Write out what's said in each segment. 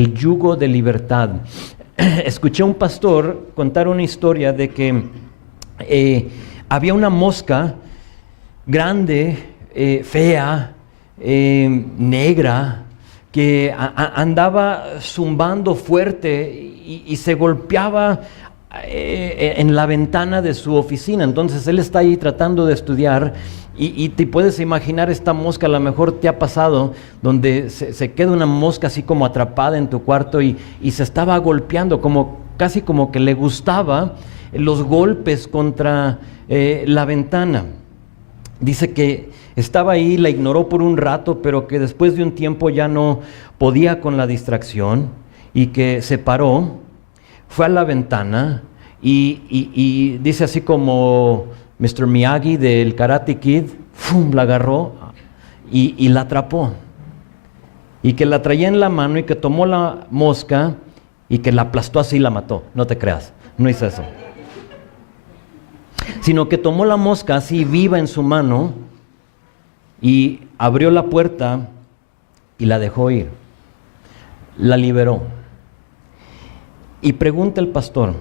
el yugo de libertad. Escuché a un pastor contar una historia de que había una mosca grande, fea, negra, que andaba zumbando fuerte y se golpeaba en la ventana de su oficina. Entonces él está ahí tratando de estudiar y te puedes imaginar esta mosca. A lo mejor te ha pasado donde se queda una mosca así como atrapada en tu cuarto y se estaba golpeando, casi como que le gustaba los golpes contra la ventana. Dice que estaba ahí, la ignoró por un rato, pero que después de un tiempo ya no podía con la distracción y que se paró, fue a la ventana y dice así como Mr. Miyagi del Karate Kid, ¡fum!, la agarró y la atrapó. Y que la traía en la mano y que tomó la mosca y que la aplastó así y la mató. No te creas, no hizo eso. Sino que tomó la mosca así viva en su mano y abrió la puerta y la dejó ir. La liberó. Y pregunta el pastor,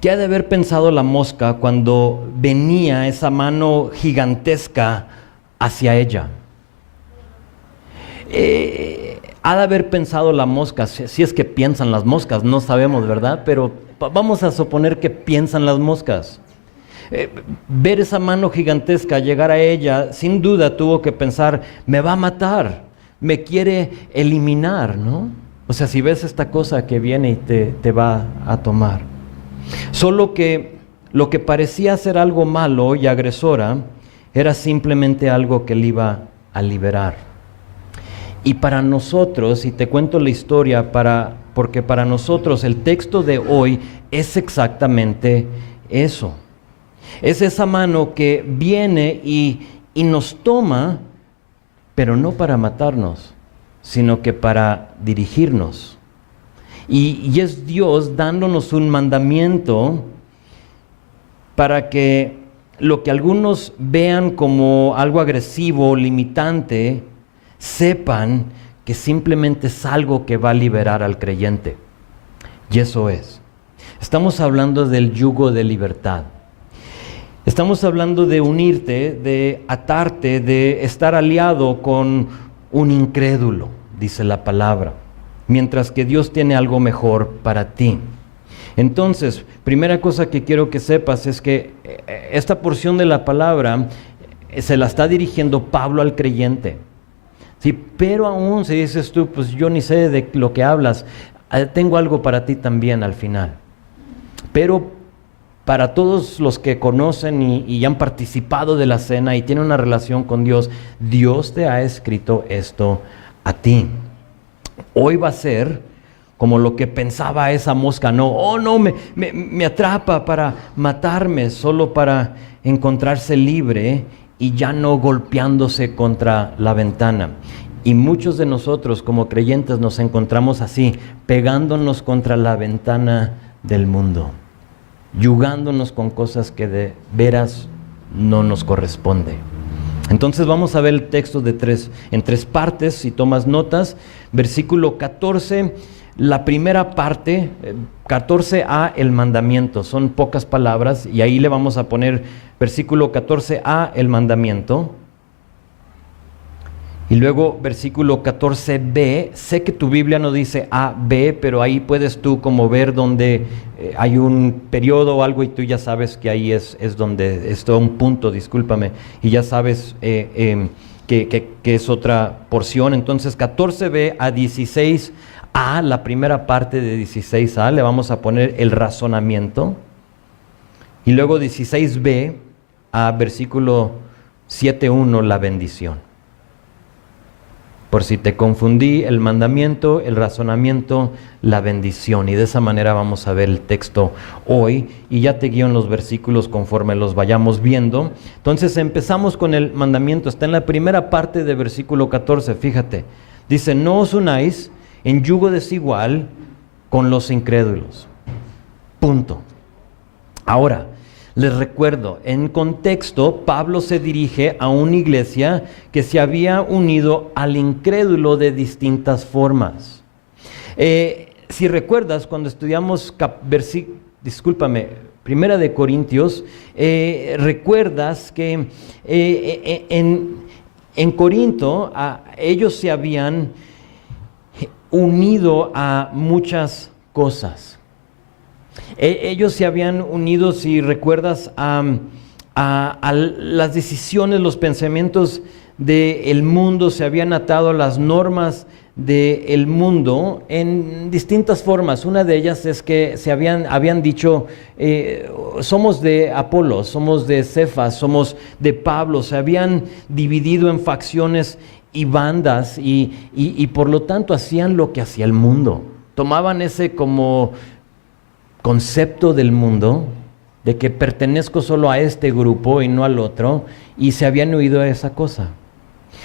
¿qué ha de haber pensado la mosca cuando venía esa mano gigantesca hacia ella? Ha de haber pensado la mosca, si es que piensan las moscas, no sabemos, ¿verdad? Pero vamos a suponer que piensan las moscas. Ver esa mano gigantesca llegar a ella, sin duda tuvo que pensar, me va a matar, me quiere eliminar, ¿no? O sea, si ves esta cosa que viene y te va a tomar. Solo que lo que parecía ser algo malo y agresora era simplemente algo que le iba a liberar. Y para nosotros, y te cuento la historia, porque para nosotros el texto de hoy es exactamente eso. Es esa mano que viene y nos toma, pero no para matarnos, sino que para dirigirnos. Y es Dios dándonos un mandamiento para que lo que algunos vean como algo agresivo, limitante, sepan que simplemente es algo que va a liberar al creyente. Y eso es. Estamos hablando del yugo de libertad. Estamos hablando de unirte, de atarte, de estar aliado con un incrédulo, dice la palabra, mientras que Dios tiene algo mejor para ti. Entonces, primera cosa que quiero que sepas es que esta porción de la palabra se la está dirigiendo Pablo al creyente. Sí, pero aún si dices tú, pues yo ni sé de lo que hablas, tengo algo para ti también al final. Pero para todos los que conocen y han participado de la cena y tienen una relación con Dios, Dios te ha escrito esto a ti. Hoy va a ser como lo que pensaba esa mosca. No, me atrapa para matarme, solo para encontrarse libre y ya no golpeándose contra la ventana. Y muchos de nosotros como creyentes nos encontramos así, pegándonos contra la ventana del mundo, yugándonos con cosas que de veras no nos corresponde. Entonces vamos a ver el texto en tres partes, si tomas notas. Versículo 14, la primera parte, 14a, el mandamiento. Son pocas palabras y ahí le vamos a poner versículo 14a, el mandamiento. Y luego versículo 14b, sé que tu Biblia no dice A, B, pero ahí puedes tú como ver donde hay un periodo o algo y tú ya sabes que ahí es donde es todo un punto, discúlpame, y ya sabes que es otra porción. Entonces 14b a 16a, la primera parte de 16a, le vamos a poner el razonamiento. Y luego 16b a versículo 7.1, la bendición. Por si te confundí, el mandamiento, el razonamiento, la bendición. Y de esa manera vamos a ver el texto hoy. Y ya te guío en los versículos conforme los vayamos viendo. Entonces empezamos con el mandamiento. Está en la primera parte de versículo 14. Fíjate. Dice, no os unáis en yugo desigual con los incrédulos. Punto. Ahora, les recuerdo, en contexto, Pablo se dirige a una iglesia que se había unido al incrédulo de distintas formas. Si recuerdas, cuando estudiamos Primera de Corintios, recuerdas que en Corinto ellos se habían unido a muchas cosas. Ellos se habían unido, si recuerdas, a las decisiones, los pensamientos del mundo, se habían atado a las normas del mundo en distintas formas. Una de ellas es que habían dicho, somos de Apolos, somos de Cefas, somos de Pablo. Se habían dividido en facciones y bandas y por lo tanto hacían lo que hacía el mundo. Tomaban ese como concepto del mundo, de que pertenezco solo a este grupo y no al otro, y se habían huido a esa cosa.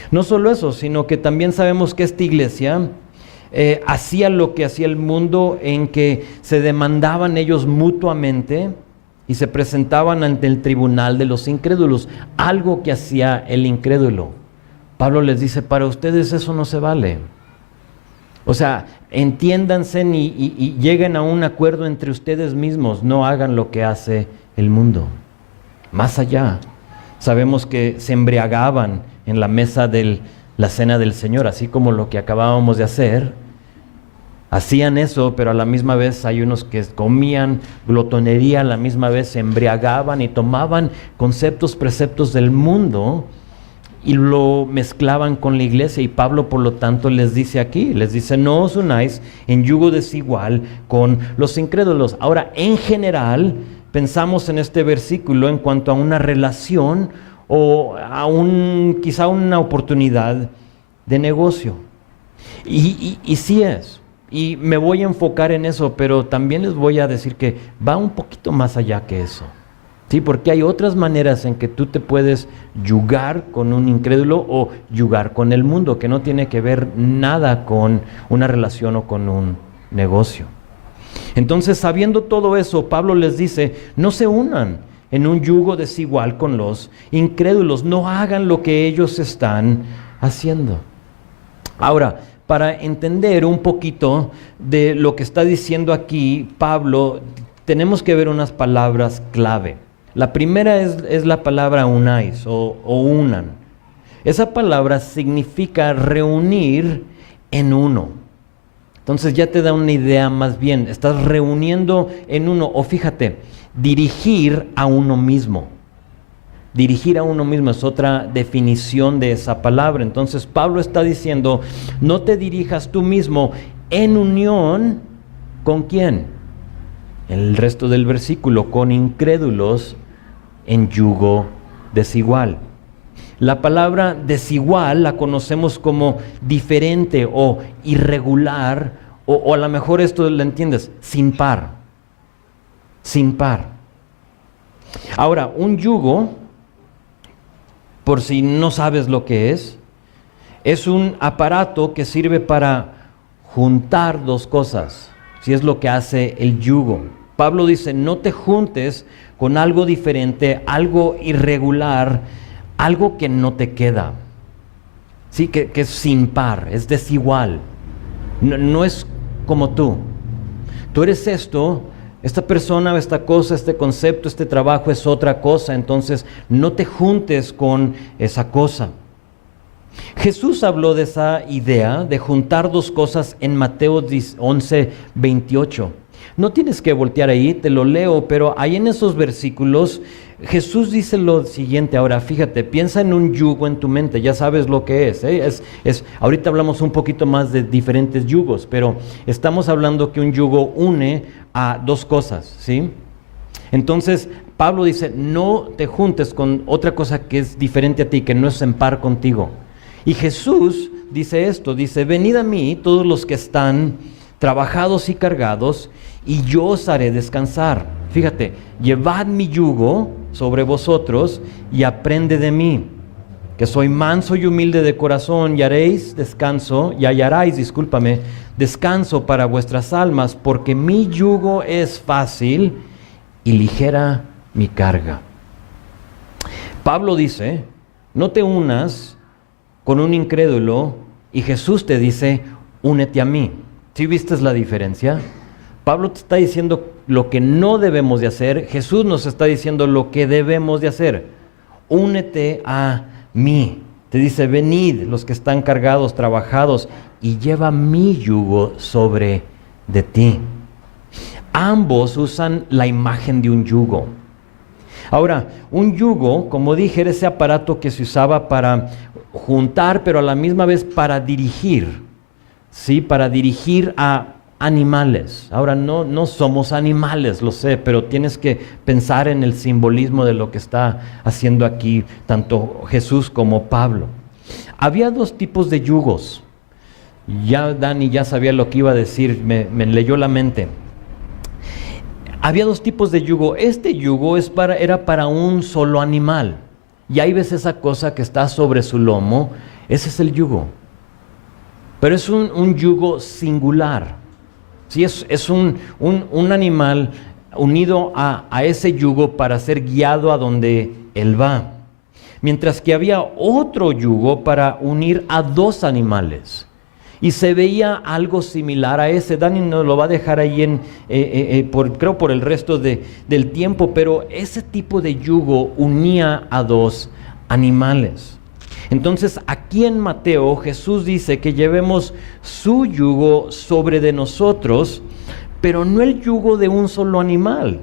No solo eso, sino que también sabemos que esta iglesia hacía lo que hacía el mundo, en que se demandaban ellos mutuamente y se presentaban ante el tribunal de los incrédulos, algo que hacía el incrédulo. Pablo les dice, para ustedes eso no se vale. O sea, entiéndanse y lleguen a un acuerdo entre ustedes mismos, no hagan lo que hace el mundo. Más allá, sabemos que se embriagaban en la mesa de la cena del Señor, así como lo que acabábamos de hacer. Hacían eso, pero a la misma vez hay unos que comían glotonería, a la misma vez se embriagaban y tomaban conceptos, preceptos del mundo y lo mezclaban con la iglesia. Y Pablo, por lo tanto, les dice aquí, les dice, no os unáis en yugo desigual con los incrédulos. Ahora, en general, pensamos en este versículo en cuanto a una relación o a quizá una oportunidad de negocio. Y sí es. Y me voy a enfocar en eso, pero también les voy a decir que va un poquito más allá que eso. Sí, porque hay otras maneras en que tú te puedes yugar con un incrédulo o yugar con el mundo, que no tiene que ver nada con una relación o con un negocio. Entonces, sabiendo todo eso, Pablo les dice, no se unan en un yugo desigual con los incrédulos, no hagan lo que ellos están haciendo. Ahora, para entender un poquito de lo que está diciendo aquí Pablo, tenemos que ver unas palabras clave. La primera es la palabra unáis o unan. Esa palabra significa reunir en uno. Entonces ya te da una idea más bien, estás reuniendo en uno, o fíjate, dirigir a uno mismo. Dirigir a uno mismo es otra definición de esa palabra. Entonces Pablo está diciendo, no te dirijas tú mismo en unión ¿con quién? El resto del versículo, con incrédulos en yugo desigual. La palabra desigual la conocemos como diferente o irregular, o a lo mejor esto lo entiendes, sin par. Sin par. Ahora, un yugo, por si no sabes lo que es un aparato que sirve para juntar dos cosas. Si es lo que hace el yugo. Pablo dice, no te juntes con algo diferente, algo irregular, algo que no te queda. Sí, que es sin par, es desigual. No es como tú. Tú eres esto, esta persona, esta cosa, este concepto, este trabajo es otra cosa. Entonces, no te juntes con esa cosa. Jesús habló de esa idea de juntar dos cosas en Mateo 11:28. No tienes que voltear ahí, te lo leo, pero ahí en esos versículos Jesús dice lo siguiente. Ahora, fíjate, piensa en un yugo en tu mente, ya sabes lo que es. Ahorita hablamos un poquito más de diferentes yugos, pero estamos hablando que un yugo une a dos cosas, ¿sí? Entonces, Pablo dice, no te juntes con otra cosa que es diferente a ti, que no es en par contigo. Y Jesús dice esto, dice, venid a mí todos los que están trabajados y cargados, y yo os haré descansar. Fíjate, llevad mi yugo sobre vosotros y aprende de mí, que soy manso y humilde de corazón, y hallaréis descanso para vuestras almas, porque mi yugo es fácil y ligera mi carga. Pablo dice, no te unas con un incrédulo, y Jesús te dice, únete a mí. ¿Sí viste la diferencia? Pablo te está diciendo lo que no debemos de hacer, Jesús nos está diciendo lo que debemos de hacer. Únete a mí. Te dice, venid los que están cargados, trabajados, y lleva mi yugo sobre de ti. Ambos usan la imagen de un yugo. Ahora, un yugo, como dije, era ese aparato que se usaba para juntar, pero a la misma vez para dirigir, ¿sí? Para dirigir a animales. Ahora, no somos animales, lo sé, pero tienes que pensar en el simbolismo de lo que está haciendo aquí tanto Jesús como Pablo. Había dos tipos de yugos. Ya Dani ya sabía lo que iba a decir, me leyó la mente. Había dos tipos de yugo. Este yugo era para un solo animal. Y ahí ves esa cosa que está sobre su lomo. Ese es el yugo. Pero es un yugo singular. Sí, es un animal unido a ese yugo para ser guiado a donde él va. Mientras que había otro yugo para unir a dos animales. Y se veía algo similar a ese. Dani nos lo va a dejar ahí creo por el resto del tiempo, pero ese tipo de yugo unía a dos animales. Entonces aquí en Mateo Jesús dice que llevemos su yugo sobre de nosotros, pero no el yugo de un solo animal.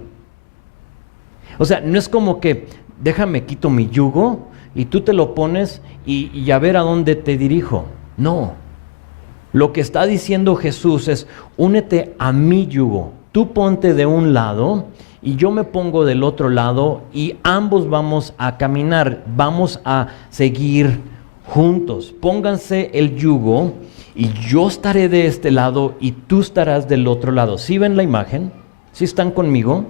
O sea, no es como que déjame quito mi yugo y tú te lo pones y a ver a dónde te dirijo. No. Lo que está diciendo Jesús es, únete a mi yugo. Tú ponte de un lado y yo me pongo del otro lado y ambos vamos a caminar, vamos a seguir juntos. Pónganse el yugo y yo estaré de este lado y tú estarás del otro lado. ¿Sí ven la imagen? ¿Sí están conmigo?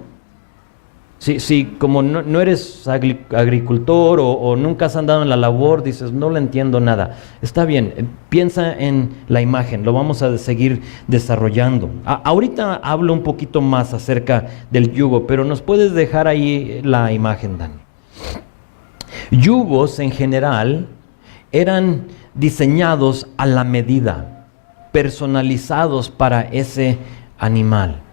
Sí, como no eres agricultor o nunca has andado en la labor, dices, no le entiendo nada. Está bien, piensa en la imagen, lo vamos a seguir desarrollando. Ahorita hablo un poquito más acerca del yugo, pero nos puedes dejar ahí la imagen, Dani. Yugos en general eran diseñados a la medida, personalizados para ese animal.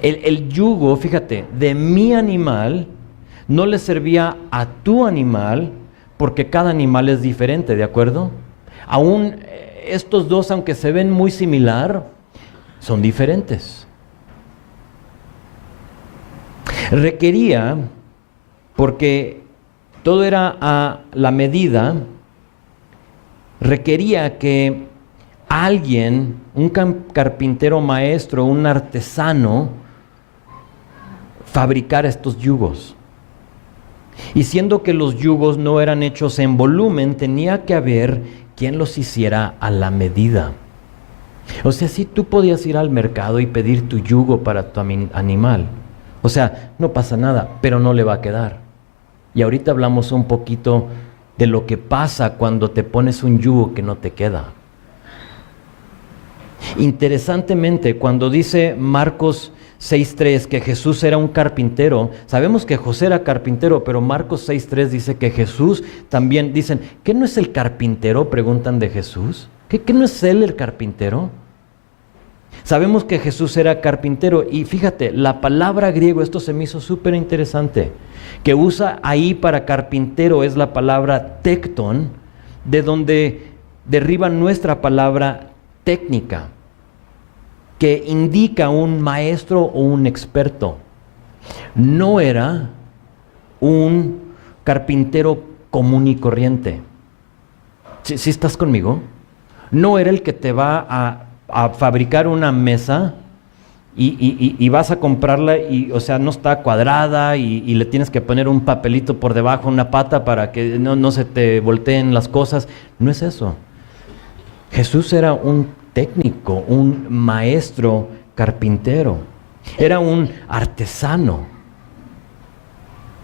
El yugo, fíjate, de mi animal no le servía a tu animal porque cada animal es diferente, ¿de acuerdo? Aún estos dos, aunque se ven muy similar, son diferentes. Requería, porque todo era a la medida, requería que alguien, un carpintero maestro, un artesano, fabricara estos yugos. Y siendo que los yugos no eran hechos en volumen, tenía que haber quien los hiciera a la medida. O sea, si tú podías ir al mercado y pedir tu yugo para tu animal, o sea, no pasa nada, pero no le va a quedar. Y ahorita hablamos un poquito de lo que pasa cuando te pones un yugo que no te queda. Interesantemente, cuando dice Marcos 6.3 que Jesús era un carpintero, sabemos que José era carpintero, pero Marcos 6.3 dice que Jesús también, dicen, ¿qué no es el carpintero? Preguntan de Jesús. ¿Qué no es él el carpintero? Sabemos que Jesús era carpintero y fíjate, la palabra griego, esto se me hizo súper interesante, que usa ahí para carpintero es la palabra tecton, de donde deriva nuestra palabra técnica, que indica un maestro o un experto. No era un carpintero común y corriente. ¿Sí estás conmigo? No era el que te va a fabricar una mesa y vas a comprarla y, o sea, no está cuadrada y le tienes que poner un papelito por debajo, una pata para que no se te volteen las cosas. No es eso. Jesús era un técnico, un maestro carpintero. Era un artesano.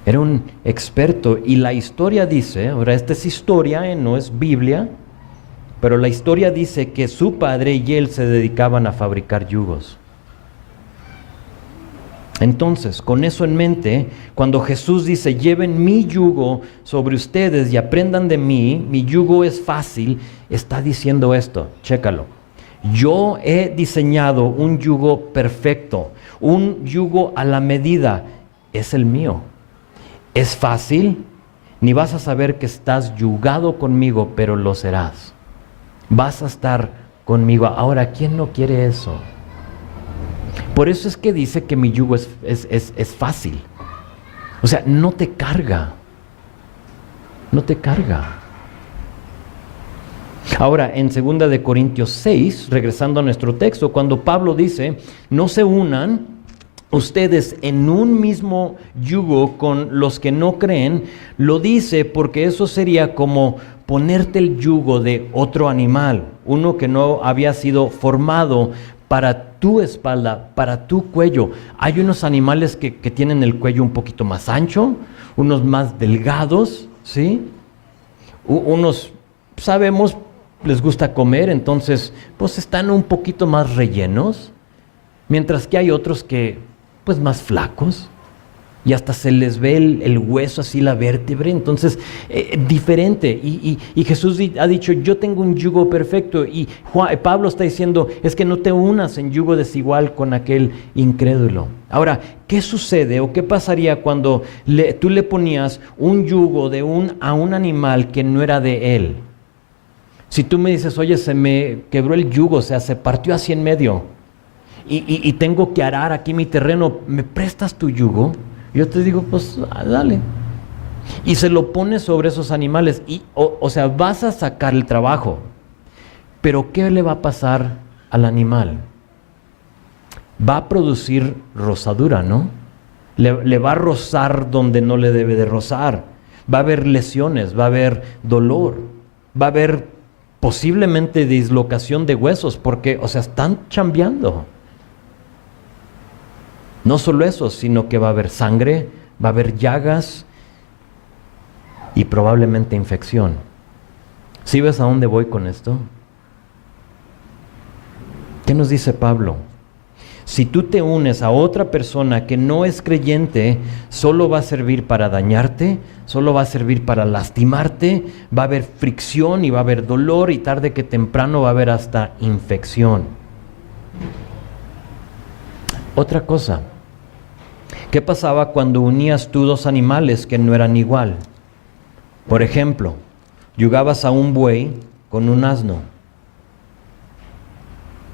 Era un experto. Y la historia dice, ahora esta es historia, no es Biblia, pero la historia dice que su padre y él se dedicaban a fabricar yugos. Entonces, con eso en mente, cuando Jesús dice, lleven mi yugo sobre ustedes y aprendan de mí, mi yugo es fácil, está diciendo esto, chécalo. Yo he diseñado un yugo perfecto, un yugo a la medida. Es el mío. Es fácil, ni vas a saber que estás yugado conmigo, pero lo serás. Vas a estar conmigo. Ahora, ¿quién no quiere eso? Por eso es que dice que mi yugo es fácil. O sea, no te carga. No te carga. Ahora, en 2 de Corintios 6, regresando a nuestro texto, cuando Pablo dice, no se unan ustedes en un mismo yugo con los que no creen, lo dice porque eso sería como ponerte el yugo de otro animal, uno que no había sido formado para tu espalda, para tu cuello. Hay unos animales que tienen el cuello un poquito más ancho, unos más delgados, ¿sí? Unos, sabemos, les gusta comer, entonces pues están un poquito más rellenos, mientras que hay otros que pues más flacos y hasta se les ve el hueso así, la vértebra, entonces diferente. Y Jesús ha dicho, yo tengo un yugo perfecto, y Pablo está diciendo, es que no te unas en yugo desigual con aquel incrédulo. Ahora, ¿qué sucede o qué pasaría cuando tú le ponías un yugo a un animal que no era de él? Si tú me dices, oye, se me quebró el yugo, o sea, se partió así en medio, y tengo que arar aquí mi terreno, ¿me prestas tu yugo? Yo te digo, pues dale. Y se lo pones sobre esos animales, o sea, vas a sacar el trabajo. Pero ¿qué le va a pasar al animal? Va a producir rozadura, ¿no? Le va a rozar donde no le debe de rozar. Va a haber lesiones, va a haber dolor, va a haber posiblemente dislocación de huesos, porque, o sea, están chambeando. No solo eso, sino que va a haber sangre, va a haber llagas y probablemente infección. ¿Sí ves a dónde voy con esto? ¿Qué nos dice Pablo? Si tú te unes a otra persona que no es creyente, solo va a servir para dañarte, solo va a servir para lastimarte, va a haber fricción y va a haber dolor, y tarde que temprano va a haber hasta infección. Otra cosa, ¿qué pasaba cuando unías tú dos animales que no eran igual? Por ejemplo, yugabas a un buey con un asno.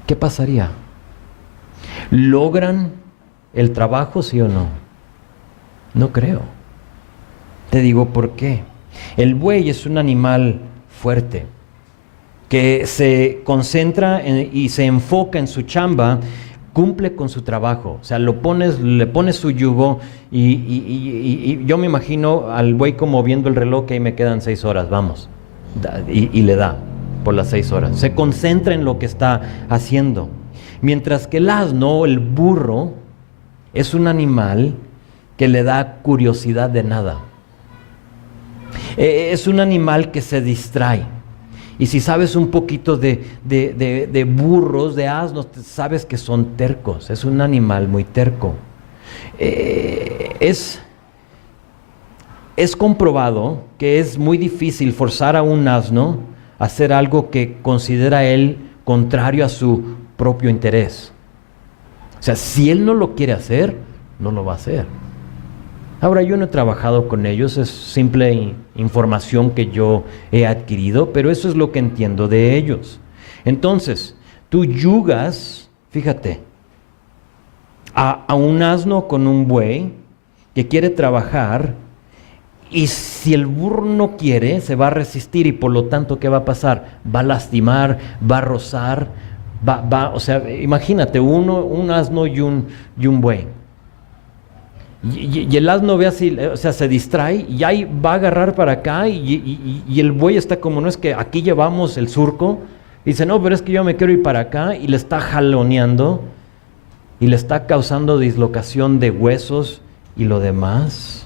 ¿Qué pasaría? ¿Logran el trabajo, sí o no? No creo. Te digo por qué. El buey es un animal fuerte, que se concentra y se enfoca en su chamba, cumple con su trabajo. O sea, le pones su yugo y yo me imagino al buey como viendo el reloj, que ahí me quedan 6 horas, vamos. Y le da por las 6 horas. Se concentra en lo que está haciendo. Mientras que el asno, el burro, es un animal que le da curiosidad de nada. Es un animal que se distrae. Y si sabes un poquito de burros, de asnos, sabes que son tercos. Es un animal muy terco. Es comprobado que es muy difícil forzar a un asno a hacer algo que considera él contrario a su propio interés. O sea, si él no lo quiere hacer, no lo va a hacer. Ahora, yo no he trabajado con ellos, es simple información que yo he adquirido, pero eso es lo que entiendo de ellos. Entonces, tú yugas, fíjate, a un asno con un buey que quiere trabajar, y si el burro no quiere, se va a resistir, y por lo tanto, ¿qué va a pasar? Va a lastimar, va a rozar, o sea, imagínate, un asno y un buey. Y el asno ve así, o sea, se distrae y ahí va a agarrar para acá, y el buey está como, no es que aquí llevamos el surco, y dice, no, pero es que yo me quiero ir para acá, y le está jaloneando y le está causando dislocación de huesos y lo demás.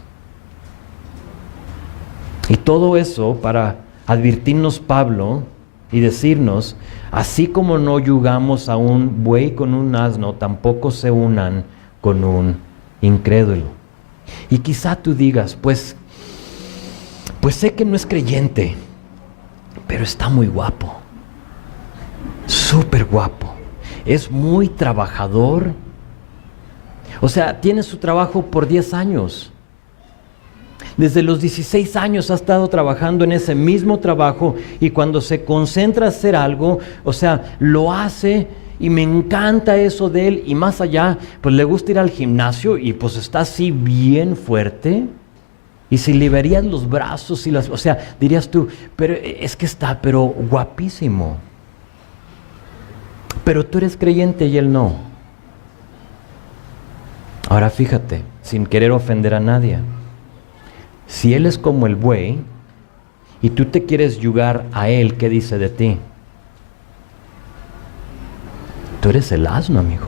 Y todo eso para advertirnos Pablo y decirnos, así como no yugamos a un buey con un asno, tampoco se unan con un incrédulo. Y quizá tú digas, pues sé que no es creyente, pero está muy guapo. súper guapo, es muy trabajador. O sea, tiene su trabajo por 10 años. Desde los 16 años ha estado trabajando en ese mismo trabajo y cuando se concentra a hacer algo, o sea, lo hace y me encanta eso de él. Y más allá, pues le gusta ir al gimnasio y pues está así bien fuerte. Y si le verías los brazos y las... O sea, dirías tú, pero es que está, pero guapísimo. Pero tú eres creyente y él no. Ahora fíjate, sin querer ofender a nadie. Si él es como el buey y tú te quieres yugar a él, ¿qué dice de ti? Tú eres el asno, amigo.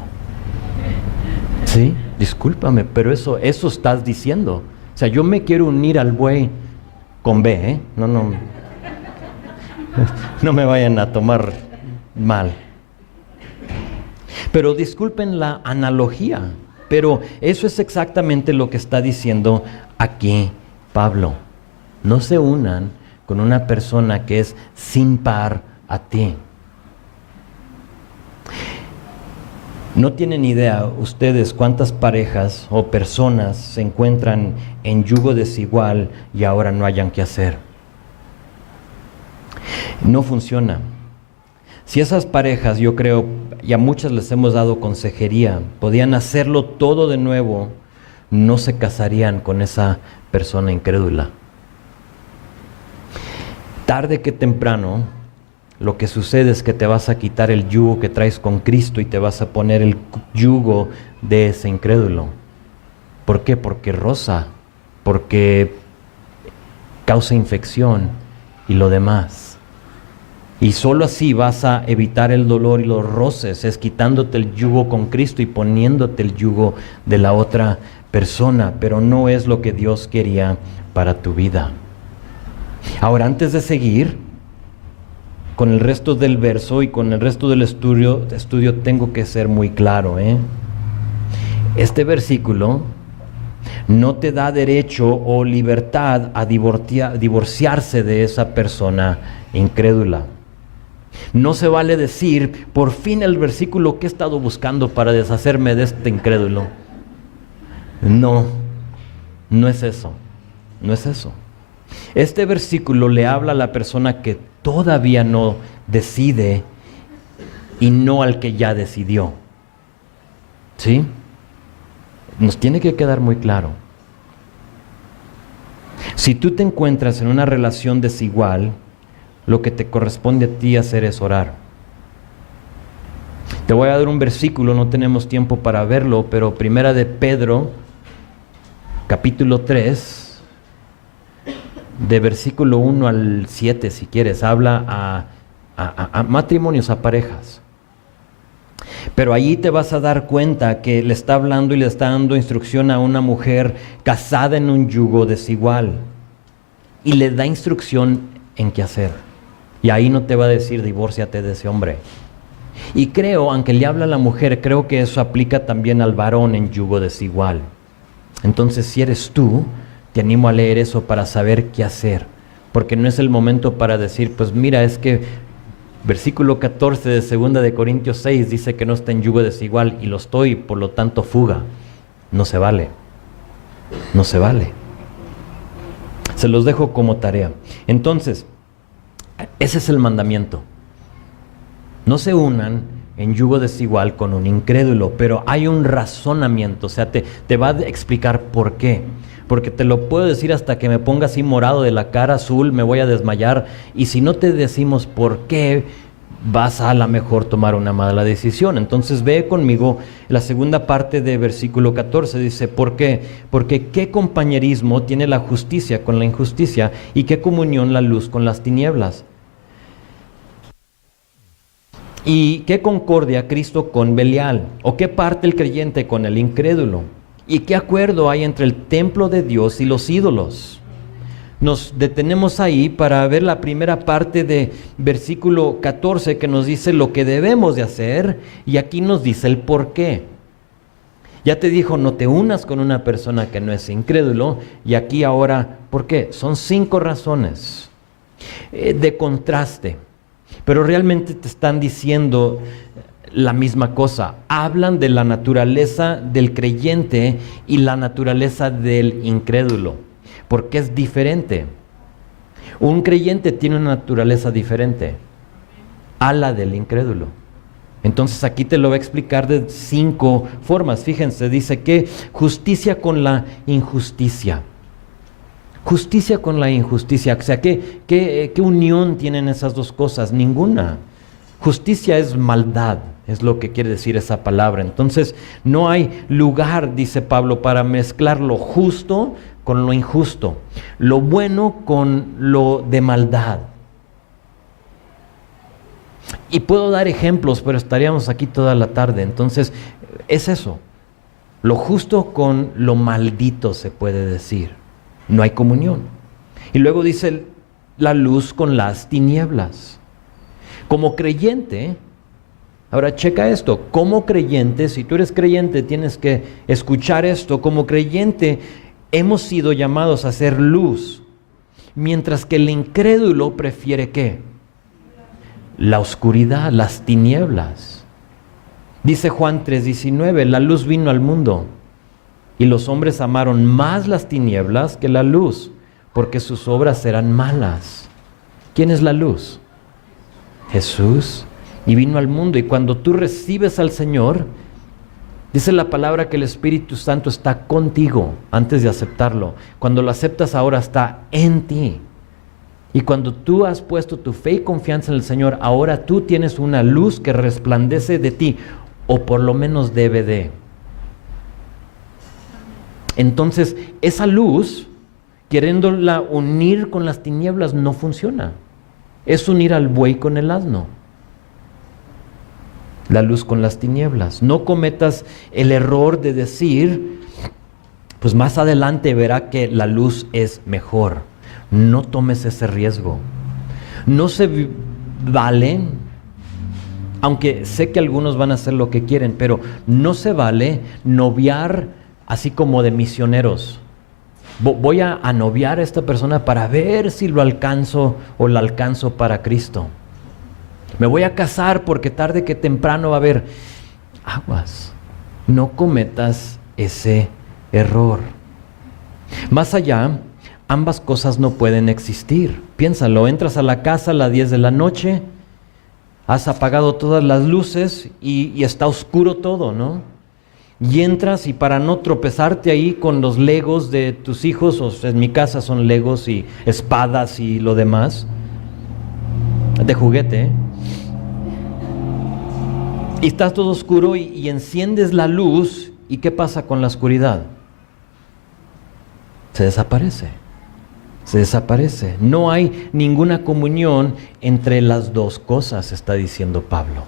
Sí, discúlpame, pero eso estás diciendo. O sea, yo me quiero unir al buey con B, ¿eh? No me vayan a tomar mal. Pero disculpen la analogía, pero eso es exactamente lo que está diciendo aquí Pablo. No se unan con una persona que es sin par a ti. No tienen idea ustedes cuántas parejas o personas se encuentran en yugo desigual y ahora no hayan qué hacer. No funciona. Si esas parejas, yo creo, y a muchas les hemos dado consejería, podían hacerlo todo de nuevo, no se casarían con esa persona incrédula. Tarde que temprano, lo que sucede es que te vas a quitar el yugo que traes con Cristo y te vas a poner el yugo de ese incrédulo. ¿Por qué? Porque roza, porque causa infección y lo demás. Y solo así vas a evitar el dolor y los roces, es quitándote el yugo con Cristo y poniéndote el yugo de la otra persona, pero no es lo que Dios quería para tu vida. Ahora, antes de seguir con el resto del verso y con el resto del estudio tengo que ser muy claro, Este versículo no te da derecho o libertad a divorciarse de esa persona incrédula. No se vale decir, por fin el versículo que he estado buscando para deshacerme de este incrédulo. No es eso, no es eso. Este versículo le habla a la persona que todavía no decide y no al que ya decidió. ¿Sí? Nos tiene que quedar muy claro. Si tú te encuentras en una relación desigual, lo que te corresponde a ti hacer es orar. Te voy a dar un versículo, no tenemos tiempo para verlo, pero Primera de Pedro, capítulo 3, de versículo 1 al 7, si quieres, habla a matrimonios, a parejas. Pero allí te vas a dar cuenta que le está hablando y le está dando instrucción a una mujer casada en un yugo desigual. Y le da instrucción en qué hacer. Y ahí no te va a decir divórciate de ese hombre. Y creo, aunque le habla a la mujer, creo que eso aplica también al varón en yugo desigual. Entonces, si eres tú, te animo a leer eso para saber qué hacer. Porque no es el momento para decir, pues mira, es que versículo 14 de 2 de Corintios 6 dice que no está en yugo desigual y lo estoy, por lo tanto fuga. No se vale. No se vale. Se los dejo como tarea. Entonces, ese es el mandamiento. No se unan en yugo desigual con un incrédulo, pero hay un razonamiento, o sea, te va a explicar por qué. Porque te lo puedo decir hasta que me ponga así morado de la cara, azul, me voy a desmayar, y si no te decimos por qué, vas a la mejor tomar una mala decisión. Entonces ve conmigo la segunda parte de versículo 14, dice, ¿por qué? Porque qué compañerismo tiene la justicia con la injusticia y qué comunión la luz con las tinieblas. ¿Y qué concordia Cristo con Belial? ¿O qué parte el creyente con el incrédulo? ¿Y qué acuerdo hay entre el templo de Dios y los ídolos? Nos detenemos ahí para ver la primera parte de versículo 14 que nos dice lo que debemos de hacer y aquí nos dice el por qué. Ya te dijo, no te unas con una persona que no es incrédulo y aquí ahora, ¿por qué? Son 5 razones de contraste. pero realmente te están diciendo la misma cosa. Hablan de la naturaleza del creyente y la naturaleza del incrédulo, porque es diferente. Un creyente tiene una naturaleza diferente a la del incrédulo. Entonces aquí te lo voy a explicar de 5 formas. Fíjense, dice que justicia con la injusticia. Justicia con la injusticia. O sea, ¿qué unión tienen esas dos cosas? Ninguna. Justicia es maldad, es lo que quiere decir esa palabra. Entonces, no hay lugar, dice Pablo, para mezclar lo justo con lo injusto, lo bueno con lo de maldad. Y puedo dar ejemplos, pero estaríamos aquí toda la tarde. Entonces, es eso. Lo justo con lo maldito se puede decir. No hay comunión. Y luego dice la luz con las tinieblas. Como creyente, ahora checa esto, como creyente, si tú eres creyente tienes que escuchar esto, como creyente hemos sido llamados a ser luz, mientras que el incrédulo prefiere ¿qué? La oscuridad, las tinieblas. Dice Juan 3:19, la luz vino al mundo y los hombres amaron más las tinieblas que la luz, porque sus obras eran malas. ¿Quién es la luz? Jesús. Y vino al mundo, y cuando tú recibes al Señor, dice la palabra que el Espíritu Santo está contigo antes de aceptarlo. Cuando lo aceptas ahora está en ti. Y cuando tú has puesto tu fe y confianza en el Señor, ahora tú tienes una luz que resplandece de ti, o por lo menos debe de. Entonces, esa luz, queriéndola unir con las tinieblas, no funciona. Es unir al buey con el asno. La luz con las tinieblas. No cometas el error de decir, pues más adelante verá que la luz es mejor. No tomes ese riesgo. No se vale, aunque sé que algunos van a hacer lo que quieren, pero no se vale noviar así como de misioneros. Voy a noviar a esta persona para ver si lo alcanzo o la alcanzo para Cristo. Me voy a casar porque tarde que temprano va a haber aguas. No cometas ese error. Más allá, ambas cosas no pueden existir. Piénsalo, entras a la casa a las 10 de la noche, has apagado todas las luces y está oscuro todo, ¿no? Y entras y para no tropezarte ahí con los legos de tus hijos, o en mi casa son legos y espadas y lo demás, de juguete, ¿eh? Y está todo oscuro y enciendes la luz, ¿y qué pasa con la oscuridad? Se desaparece. Se desaparece. No hay ninguna comunión entre las dos cosas, está diciendo Pablo.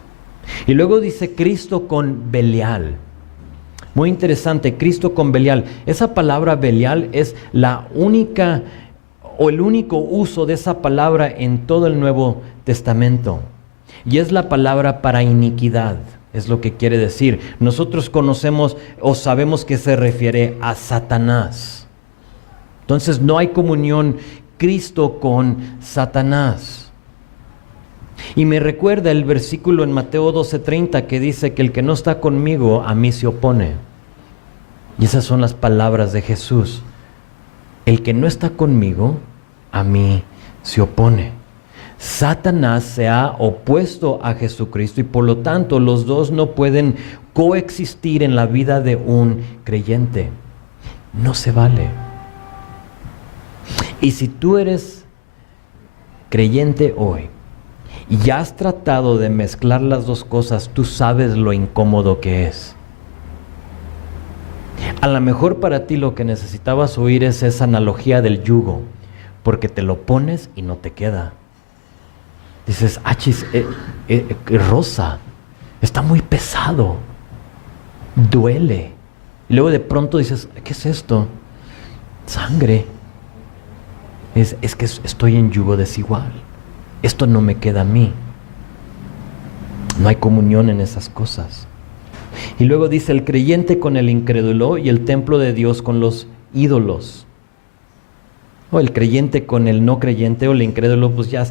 Y luego dice Cristo con Belial. Muy interesante, Cristo con Belial. Esa palabra Belial es la única o el único uso de esa palabra en todo el Nuevo Testamento. Y es la palabra para iniquidad, es lo que quiere decir. Nosotros conocemos o sabemos que se refiere a Satanás. Entonces no hay comunión Cristo con Satanás. Y me recuerda el versículo en Mateo 12:30 que dice que el que no está conmigo a mí se opone. Y esas son las palabras de Jesús. El que no está conmigo a mí se opone. Satanás se ha opuesto a Jesucristo y por lo tanto los dos no pueden coexistir en la vida de un creyente. No se vale. Y si tú eres creyente hoy y ya has tratado de mezclar las dos cosas, tú sabes lo incómodo que es. A lo mejor para ti lo que necesitabas oír es esa analogía del yugo, porque te lo pones y no te queda. Dices, achis, rosa, está muy pesado, duele. Y luego de pronto dices, ¿qué es esto? Sangre. Es que estoy en yugo desigual. Esto no me queda a mí. No hay comunión en esas cosas. Y luego dice el creyente con el incrédulo y el templo de Dios con los ídolos. O el creyente con el no creyente o el incrédulo, pues ya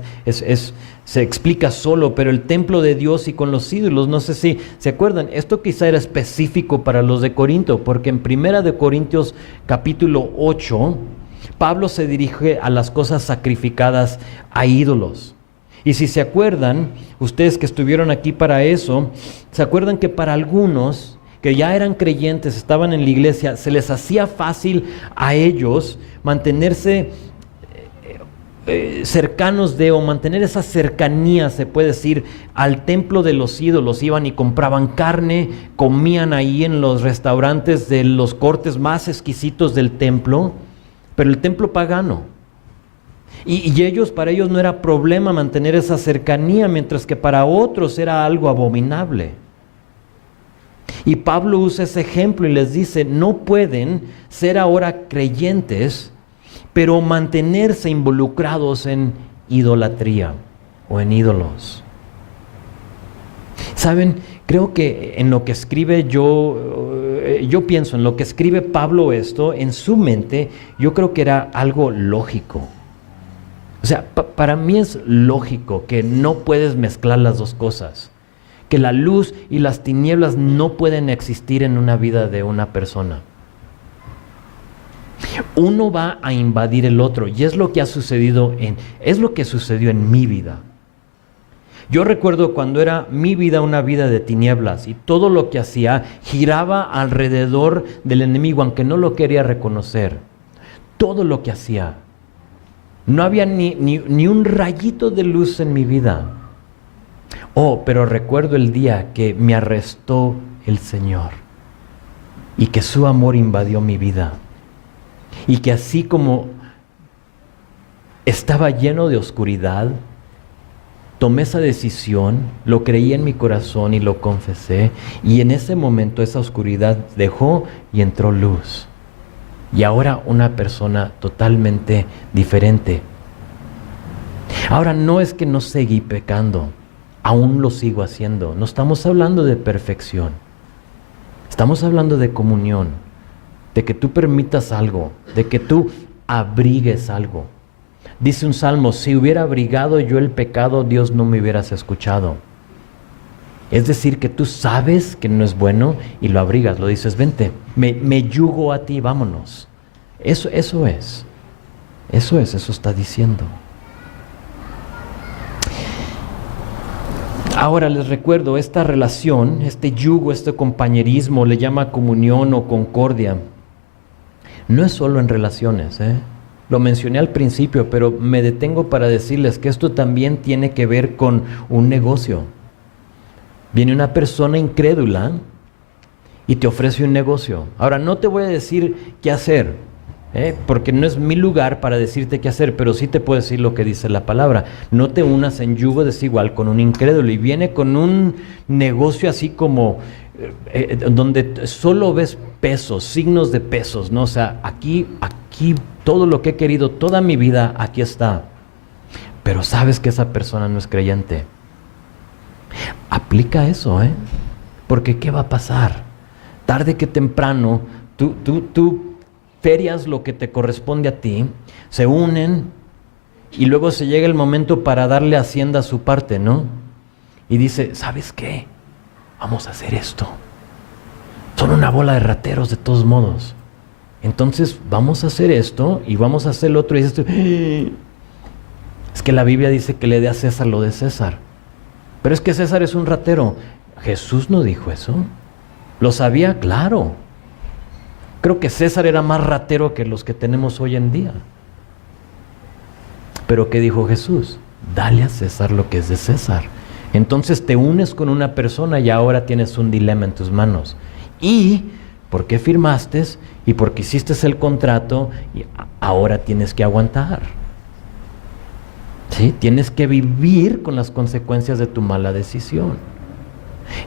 se explica solo, pero el templo de Dios y con los ídolos, no sé si se acuerdan, esto quizá era específico para los de Corinto, porque en 1 Corintios capítulo 8, Pablo se dirige a las cosas sacrificadas a ídolos. Y si se acuerdan, ustedes que estuvieron aquí para eso, se acuerdan que para algunos que ya eran creyentes, estaban en la iglesia, se les hacía fácil a ellos mantenerse cercanos de, o mantener esa cercanía, se puede decir, al templo de los ídolos. Iban y compraban carne, comían ahí en los restaurantes de los cortes más exquisitos del templo, pero el templo pagano. Y ellos, para ellos no era problema mantener esa cercanía, mientras que para otros era algo abominable. Y Pablo usa ese ejemplo y les dice, no pueden ser ahora creyentes, pero mantenerse involucrados en idolatría o en ídolos. ¿Saben? Creo que en lo que escribe yo pienso en lo que escribe Pablo esto, en su mente, yo creo que era algo lógico. O sea, para mí es lógico que no puedes mezclar las dos cosas. Que la luz y las tinieblas no pueden existir en una vida de una persona. Uno va a invadir el otro, y es lo que sucedió en mi vida. Yo recuerdo cuando era mi vida una vida de tinieblas y todo lo que hacía giraba alrededor del enemigo, aunque no lo quería reconocer. Todo lo que hacía. No había ni un rayito de luz en mi vida. Pero recuerdo el día que me arrestó el Señor y que su amor invadió mi vida. Y que así como estaba lleno de oscuridad, tomé esa decisión, lo creí en mi corazón y lo confesé. Y en ese momento esa oscuridad dejó y entró luz. Y ahora una persona totalmente diferente. Ahora no es que no seguí pecando, aún lo sigo haciendo. No estamos hablando de perfección. Estamos hablando de comunión, de que tú permitas algo, de que tú abrigues algo. Dice un salmo, si hubiera abrigado yo el pecado, Dios no me hubieras escuchado. Es decir, que tú sabes que no es bueno y lo abrigas, lo dices, vente, me yugo a ti, vámonos. Eso está diciendo. Ahora les recuerdo, esta relación, este yugo, este compañerismo, le llama comunión o concordia. No es solo en relaciones, Lo mencioné al principio, pero me detengo para decirles que esto también tiene que ver con un negocio. Viene una persona incrédula y te ofrece un negocio. Ahora, no te voy a decir qué hacer, porque no es mi lugar para decirte qué hacer, pero sí te puedo decir lo que dice la palabra. No te unas en yugo desigual con un incrédulo. Y viene con un negocio así como donde solo ves pesos, signos de pesos, ¿no? O sea, aquí todo lo que he querido toda mi vida, aquí está. Pero sabes que esa persona no es creyente. Aplica eso, porque ¿qué va a pasar? Tarde que temprano, tú ferias lo que te corresponde a ti, se unen y luego se llega el momento para darle a Hacienda su parte, ¿no? Y dice, ¿sabes qué? Vamos a hacer esto. Son una bola de rateros de todos modos. Entonces vamos a hacer esto y vamos a hacer lo otro. Y dices, es que la Biblia dice que le dé a César lo de César. Pero es que César es un ratero. Jesús no dijo eso. ¿Lo sabía? Claro. Creo que César era más ratero que los que tenemos hoy en día. Pero ¿qué dijo Jesús? Dale a César lo que es de César. Entonces te unes con una persona y ahora tienes un dilema en tus manos. ¿Y por qué firmaste? Y porque hiciste el contrato y ahora tienes que aguantar. ¿Sí? Tienes que vivir con las consecuencias de tu mala decisión.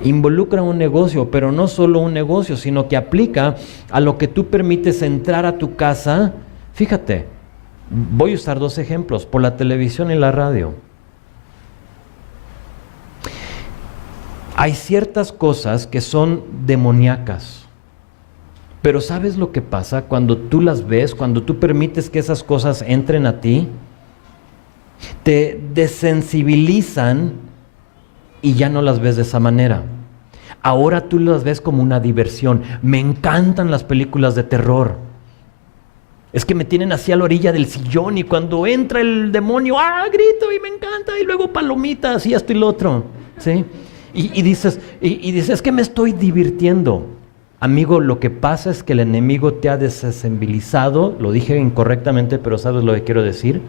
Involucra un negocio, pero no solo un negocio, sino que aplica a lo que tú permites entrar a tu casa. Fíjate, voy a usar dos ejemplos, por la televisión y la radio. Hay ciertas cosas que son demoníacas. Pero ¿sabes lo que pasa cuando tú las ves, cuando tú permites que esas cosas entren a ti? Te desensibilizan y ya no las ves de esa manera. Ahora tú las ves como una diversión. Me encantan las películas de terror. Es que me tienen así a la orilla del sillón y cuando entra el demonio, grito y me encanta, y luego palomitas y esto y lo otro, ¿sí? Y dices, es que me estoy divirtiendo. Amigo, lo que pasa es que el enemigo te ha desensibilizado, lo dije incorrectamente, pero ¿sabes lo que quiero decir?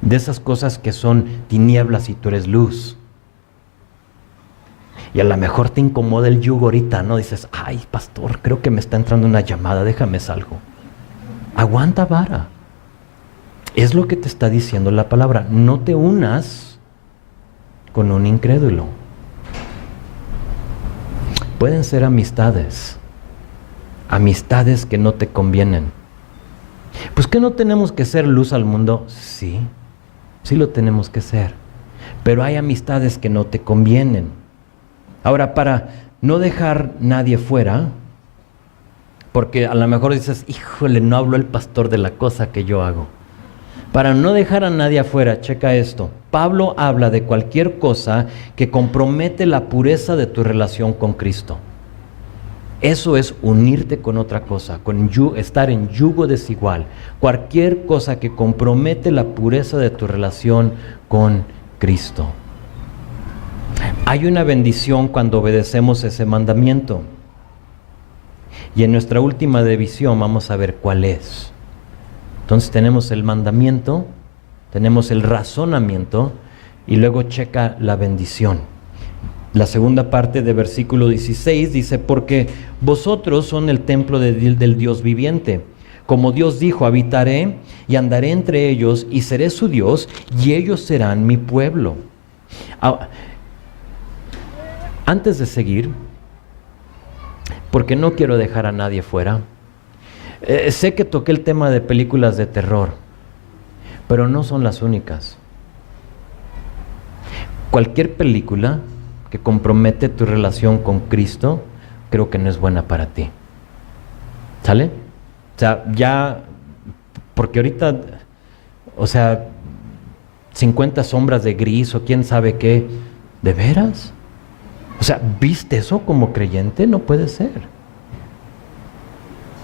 De esas cosas que son tinieblas y tú eres luz. Y a lo mejor te incomoda el yugo ahorita, ¿no? Dices, ay, pastor, creo que me está entrando una llamada, déjame salgo. Aguanta vara. Es lo que te está diciendo la palabra. No te unas con un incrédulo. Pueden ser amistades que no te convienen. Pues que no tenemos que ser luz al mundo. Sí, sí lo tenemos que ser. Pero hay amistades que no te convienen. Ahora, para no dejar nadie fuera, porque a lo mejor dices, híjole, no habló el pastor de la cosa que yo hago. Para no dejar a nadie afuera, checa esto. Pablo habla de cualquier cosa que compromete la pureza de tu relación con Cristo. Eso es unirte con otra cosa, estar en yugo desigual. Cualquier cosa que compromete la pureza de tu relación con Cristo. Hay una bendición cuando obedecemos ese mandamiento. Y en nuestra última división vamos a ver cuál es. Entonces tenemos el mandamiento, tenemos el razonamiento y luego checa la bendición. La segunda parte de versículo 16 dice, porque vosotros son el templo del Dios viviente. Como Dios dijo, habitaré y andaré entre ellos y seré su Dios y ellos serán mi pueblo. Antes de seguir, porque no quiero dejar a nadie fuera, sé que toqué el tema de películas de terror, pero no son las únicas. Cualquier película que compromete tu relación con Cristo, creo que no es buena para ti. ¿Sale? O sea, ya, porque ahorita, 50 sombras de gris o quién sabe qué, ¿de veras? O sea, ¿viste eso como creyente? No puede ser.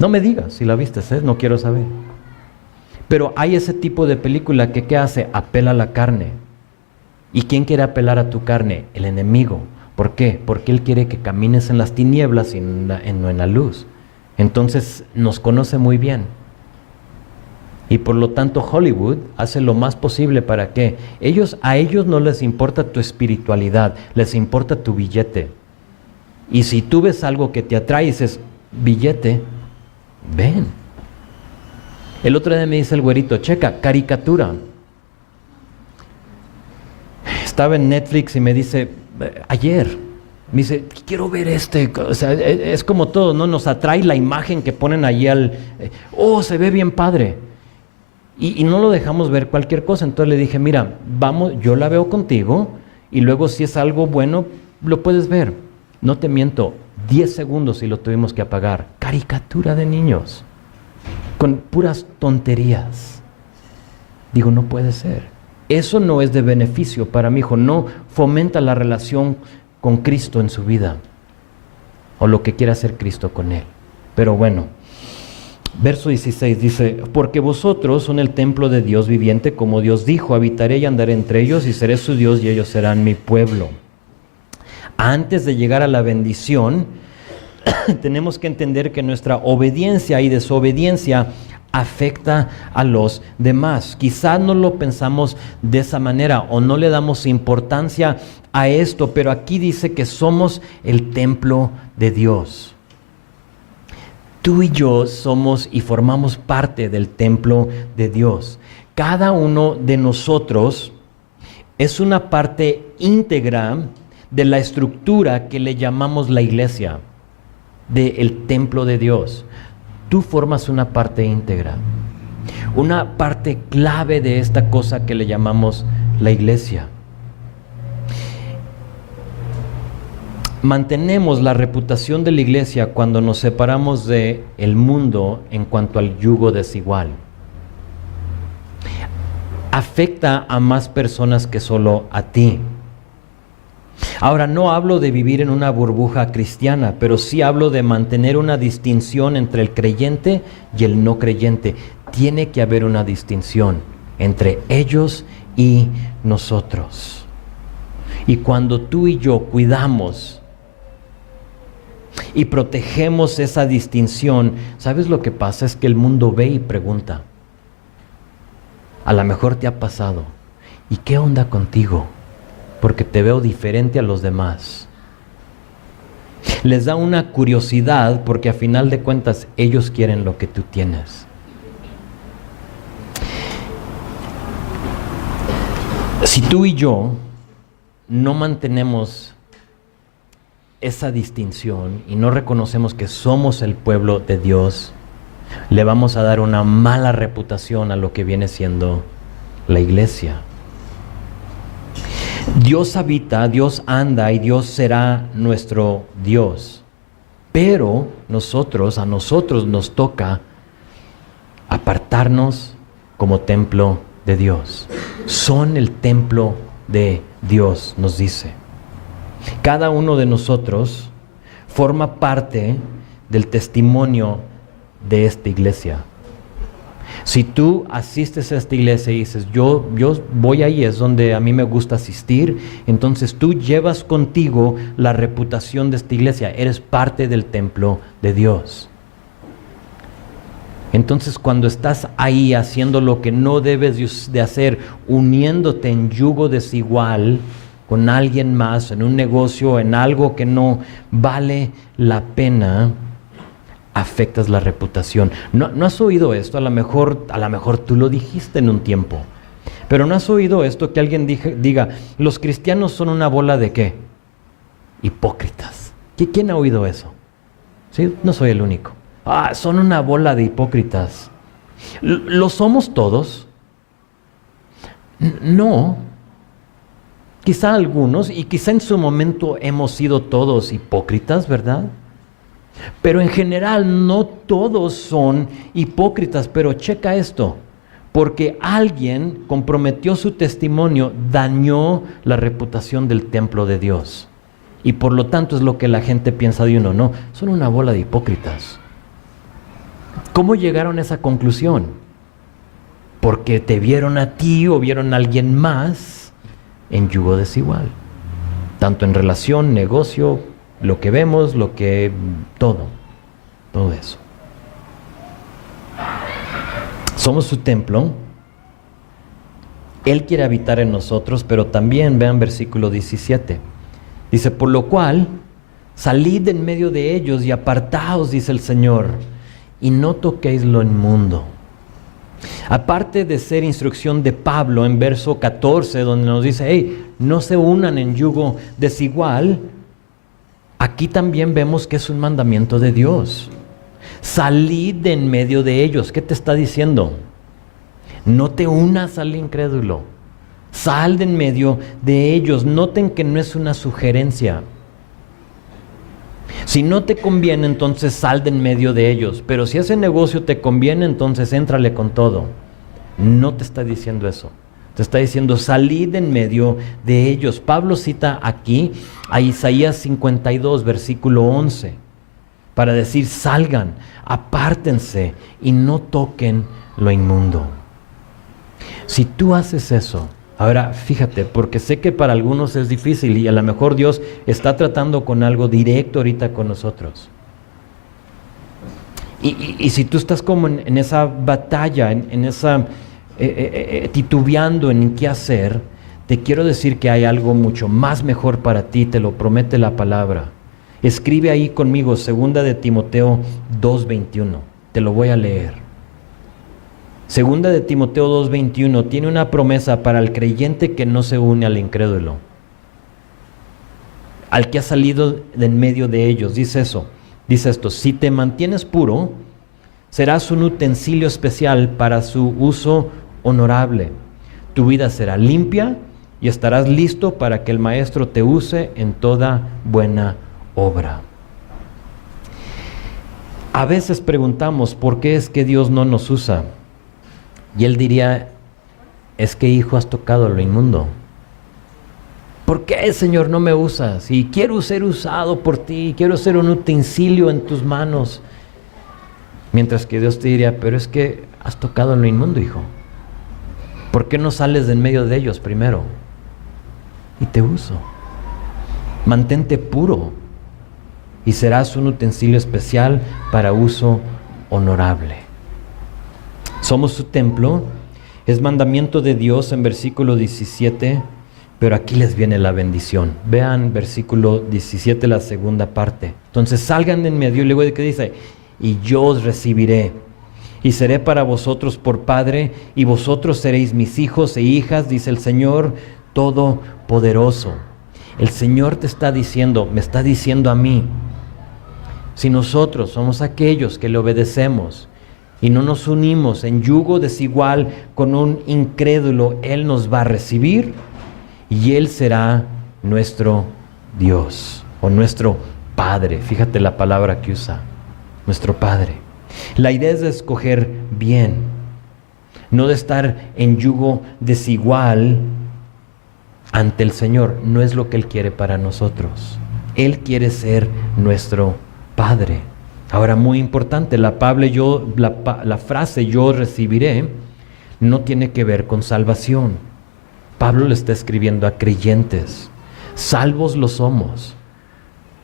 No me digas si la viste, no quiero saber. Pero hay ese tipo de película que ¿qué hace? Apela a la carne. ¿Y quién quiere apelar a tu carne? El enemigo. ¿Por qué? Porque él quiere que camines en las tinieblas y no en la luz. Entonces nos conoce muy bien. Y por lo tanto Hollywood hace lo más posible para que a ellos no les importa tu espiritualidad, les importa tu billete. Y si tú ves algo que te atrae y dices, billete, ven. El otro día me dice el güerito, checa, caricatura. Estaba en Netflix y me dice, ayer, me dice, quiero ver o sea, es como todo, ¿no? Nos atrae la imagen que ponen allí se ve bien padre. Y no lo dejamos ver cualquier cosa. Entonces le dije, mira, vamos, yo la veo contigo y luego si es algo bueno, lo puedes ver. No te miento, 10 segundos y lo tuvimos que apagar. Caricatura de niños, con puras tonterías. Digo, no puede ser. Eso no es de beneficio para mi hijo, no fomenta la relación con Cristo en su vida, o lo que quiera hacer Cristo con él. Pero bueno, verso 16 dice, porque vosotros son el templo de Dios viviente, como Dios dijo, habitaré y andaré entre ellos y seré su Dios y ellos serán mi pueblo. Antes de llegar a la bendición, tenemos que entender que nuestra obediencia y desobediencia afecta a los demás. Quizás no lo pensamos de esa manera o no le damos importancia a esto, pero aquí dice que somos el templo de Dios. Tú y yo somos y formamos parte del templo de Dios. Cada uno de nosotros es una parte íntegra de la estructura que le llamamos la iglesia, del templo de Dios. Tú formas una parte íntegra, una parte clave de esta cosa que le llamamos la iglesia. Mantenemos la reputación de la iglesia cuando nos separamos del mundo en cuanto al yugo desigual. Afecta a más personas que solo a ti. Ahora, no hablo de vivir en una burbuja cristiana, pero sí hablo de mantener una distinción entre el creyente y el no creyente. Tiene que haber una distinción entre ellos y nosotros. Y cuando tú y yo cuidamos y protegemos esa distinción, ¿sabes lo que pasa? Es que el mundo ve y pregunta. A lo mejor te ha pasado. ¿Y qué onda contigo? Porque te veo diferente a los demás. Les da una curiosidad porque a final de cuentas ellos quieren lo que tú tienes. Si tú y yo no mantenemos esa distinción y no reconocemos que somos el pueblo de Dios, le vamos a dar una mala reputación a lo que viene siendo la iglesia. Dios habita, Dios anda y Dios será nuestro Dios. Pero a nosotros nos toca apartarnos como templo de Dios. Son el templo de Dios, nos dice. Cada uno de nosotros forma parte del testimonio de esta iglesia. Si tú asistes a esta iglesia y dices, yo voy ahí, es donde a mí me gusta asistir, entonces tú llevas contigo la reputación de esta iglesia, eres parte del templo de Dios. Entonces cuando estás ahí haciendo lo que no debes de hacer, uniéndote en yugo desigual con alguien más, en un negocio, en algo que no vale la pena, afectas la reputación. ¿No has oído esto? A lo mejor tú lo dijiste en un tiempo, pero ¿no has oído esto que alguien diga, los cristianos son una bola de qué? Hipócritas. ¿Quién ha oído eso? ¿Sí? No soy el único. Son una bola de hipócritas. ¿Lo somos todos? No. Quizá algunos, y quizá en su momento hemos sido todos hipócritas, ¿verdad? Pero en general no todos son hipócritas, pero checa esto, porque alguien comprometió su testimonio, dañó la reputación del templo de Dios. Y por lo tanto es lo que la gente piensa de uno, no, son una bola de hipócritas. ¿Cómo llegaron a esa conclusión? Porque te vieron a ti o vieron a alguien más en yugo desigual, tanto en relación, negocio, lo que vemos, todo eso. Somos su templo. Él quiere habitar en nosotros, pero también vean versículo 17. Dice, por lo cual, salid en medio de ellos y apartaos, dice el Señor, y no toquéis lo inmundo. Aparte de ser instrucción de Pablo en verso 14, donde nos dice, hey, no se unan en yugo desigual, aquí también vemos que es un mandamiento de Dios. Salid de en medio de ellos. ¿Qué te está diciendo? No te unas al incrédulo. Sal de en medio de ellos. Noten que no es una sugerencia. Si no te conviene, entonces sal de en medio de ellos. Pero si ese negocio te conviene, entonces éntrale con todo. No te está diciendo eso. Te está diciendo, salid en medio de ellos. Pablo cita aquí a Isaías 52, versículo 11, para decir, salgan, apártense y no toquen lo inmundo. Si tú haces eso, ahora fíjate, porque sé que para algunos es difícil y a lo mejor Dios está tratando con algo directo ahorita con nosotros. Y si tú estás como en esa batalla, en esa... titubeando en qué hacer, te quiero decir que hay algo mucho más mejor para ti, te lo promete la palabra. Escribe ahí conmigo 2 de Timoteo 2:21, te lo voy a leer. 2 de Timoteo 2:21 tiene una promesa para el creyente que no se une al incrédulo, al que ha salido de en medio de ellos. Dice esto, si te mantienes puro, serás un utensilio especial para su uso honorable. Tu vida será limpia y estarás listo para que el maestro te use en toda buena obra. A veces preguntamos, ¿por qué es que Dios no nos usa? Y Él diría, es que hijo, has tocado lo inmundo. ¿Por qué, Señor, no me usas? Y quiero ser usado por ti, quiero ser un utensilio en tus manos. Mientras que Dios te diría, pero es que has tocado lo inmundo, hijo. ¿Por qué no sales de en medio de ellos primero? Y te uso. Mantente puro y serás un utensilio especial para uso honorable. Somos su templo, es mandamiento de Dios en versículo 17, pero aquí les viene la bendición. Vean versículo 17, la segunda parte. Entonces salgan de en medio y luego de que dice, y yo os recibiré y seré para vosotros por padre y vosotros seréis mis hijos e hijas, dice el Señor Todopoderoso. El Señor te está diciendo, me está diciendo a mí, si nosotros somos aquellos que le obedecemos y no nos unimos en yugo desigual con un incrédulo, Él nos va a recibir y Él será nuestro Dios o nuestro Padre. Fíjate la palabra que usa, nuestro Padre. La idea es de escoger bien, no de estar en yugo desigual ante el Señor. No es lo que Él quiere para nosotros. Él quiere ser nuestro Padre. Ahora, muy importante, la frase yo recibiré no tiene que ver con salvación. Pablo le está escribiendo a creyentes. Salvos lo somos.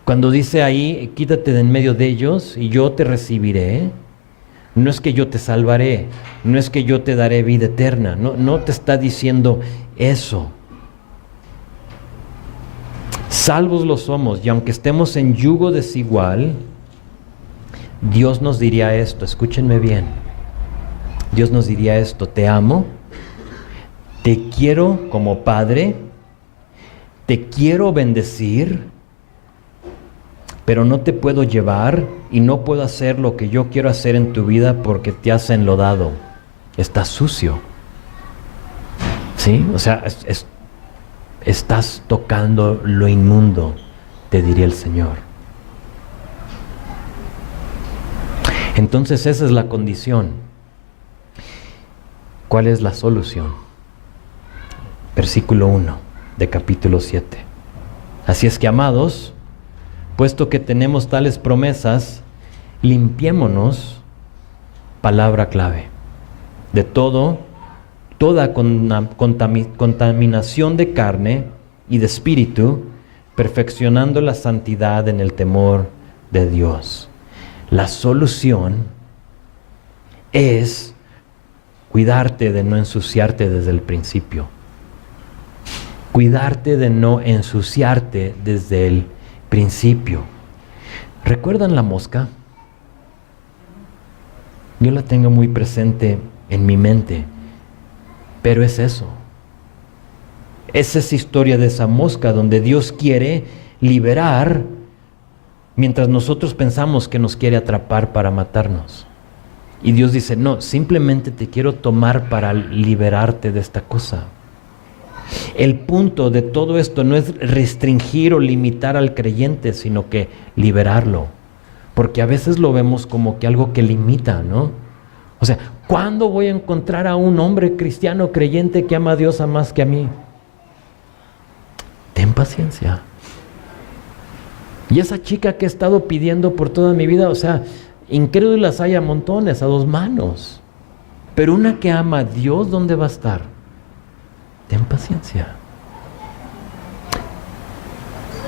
Cuando dice ahí, quítate de en medio de ellos y yo te recibiré, no es que yo te salvaré, no es que yo te daré vida eterna, no te está diciendo eso. Salvos lo somos, y aunque estemos en yugo desigual, Dios nos diría esto, escúchenme bien, Dios nos diría esto, te amo, te quiero como Padre, te quiero bendecir, pero no te puedo llevar y no puedo hacer lo que yo quiero hacer en tu vida porque te has enlodado, estás sucio. ¿Sí? O sea, estás tocando lo inmundo, te diría el Señor. Entonces esa es la condición. ¿Cuál es la solución? Versículo 1 de capítulo 7. Así es que, amados, puesto que tenemos tales promesas, limpiémonos, palabra clave, de toda contaminación de carne y de espíritu, perfeccionando la santidad en el temor de Dios. La solución es cuidarte de no ensuciarte desde el principio. Cuidarte de no ensuciarte desde el principio. ¿Recuerdan la mosca? Yo la tengo muy presente en mi mente, pero es eso. Es esa historia de esa mosca donde Dios quiere liberar mientras nosotros pensamos que nos quiere atrapar para matarnos. Y Dios dice, no, simplemente te quiero tomar para liberarte de esta cosa. El punto de todo esto no es restringir o limitar al creyente, sino que liberarlo. Porque a veces lo vemos como que algo que limita, ¿no? O sea, ¿cuándo voy a encontrar a un hombre cristiano creyente que ama a Dios a más que a mí? Ten paciencia. Y esa chica que he estado pidiendo por toda mi vida, o sea, incrédulas hay a montones, a dos manos. Pero una que ama a Dios, ¿dónde va a estar? Ten paciencia.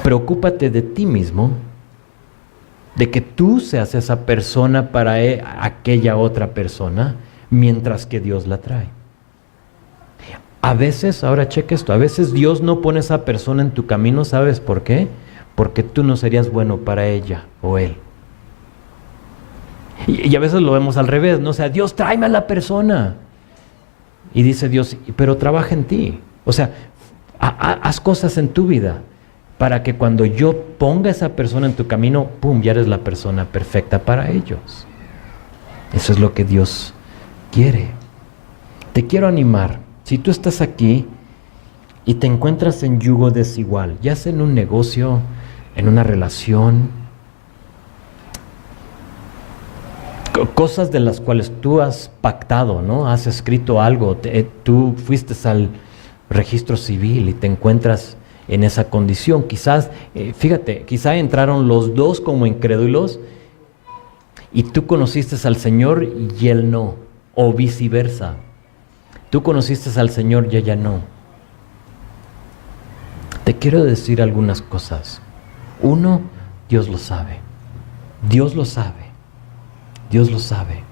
Preocúpate de ti mismo, de que tú seas esa persona para aquella otra persona, mientras que Dios la trae. A veces, ahora cheque esto, a veces Dios no pone esa persona en tu camino, ¿sabes por qué? Porque tú no serías bueno para ella o él. Y a veces lo vemos al revés, ¿no? O sea, Dios, tráeme a la persona. Y dice Dios, pero trabaja en ti. O sea, haz cosas en tu vida para que cuando yo ponga a esa persona en tu camino, ¡pum!, ya eres la persona perfecta para ellos. Eso es lo que Dios quiere. Te quiero animar. Si tú estás aquí y te encuentras en yugo desigual, ya sea en un negocio, en una relación, cosas de las cuales tú has pactado, ¿no? Has escrito algo, tú fuiste al registro civil y te encuentras en esa condición. Quizás, fíjate, quizá entraron los dos como incrédulos y tú conociste al Señor y Él no, o viceversa. Tú conociste al Señor y ella no. Te quiero decir algunas cosas. Uno, Dios lo sabe. Dios lo sabe. Dios lo sabe.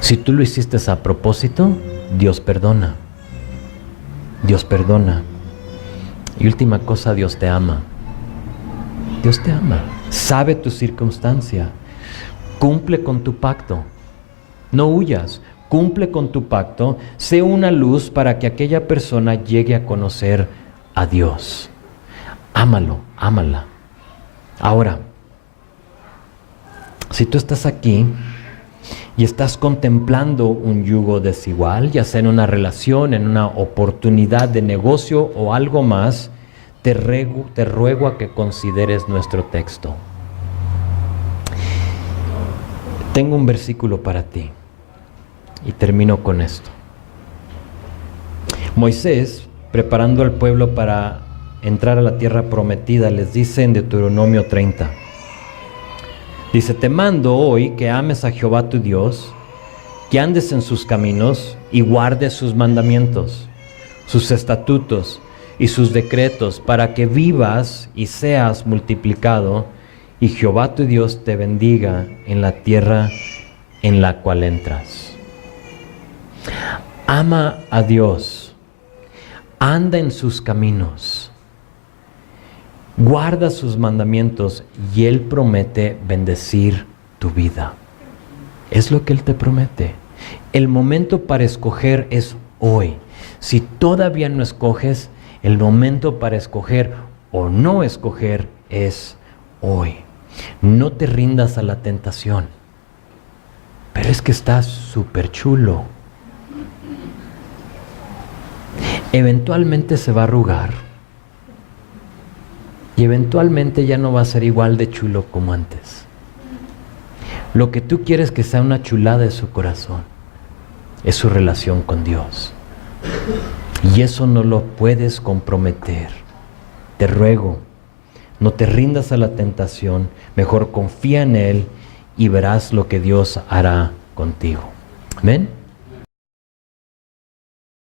Si tú lo hiciste a propósito, Dios perdona. Dios perdona. Y última cosa, Dios te ama. Dios te ama. Sabe tu circunstancia. Cumple con tu pacto. No huyas. Cumple con tu pacto. Sé una luz para que aquella persona llegue a conocer a Dios. Ámalo, ámala. Ahora, si tú estás aquí y estás contemplando un yugo desigual, ya sea en una relación, en una oportunidad de negocio o algo más, te ruego a que consideres nuestro texto. Tengo un versículo para ti y termino con esto. Moisés, preparando al pueblo para entrar a la tierra prometida, les dice en Deuteronomio 30, dice: te mando hoy que ames a Jehová tu Dios, que andes en sus caminos y guardes sus mandamientos, sus estatutos y sus decretos, para que vivas y seas multiplicado, y Jehová tu Dios te bendiga en la tierra en la cual entras. Ama a Dios, anda en sus caminos, guarda sus mandamientos y Él promete bendecir tu vida. Es lo que Él te promete. El momento para escoger es hoy. Si todavía no escoges, el momento para escoger o no escoger es hoy. No te rindas a la tentación. Pero es que estás súper chulo. Eventualmente se va a arrugar. Y eventualmente ya no va a ser igual de chulo como antes. Lo que tú quieres que sea una chulada de su corazón es su relación con Dios. Y eso no lo puedes comprometer. Te ruego, no te rindas a la tentación, mejor confía en Él y verás lo que Dios hará contigo. Amén.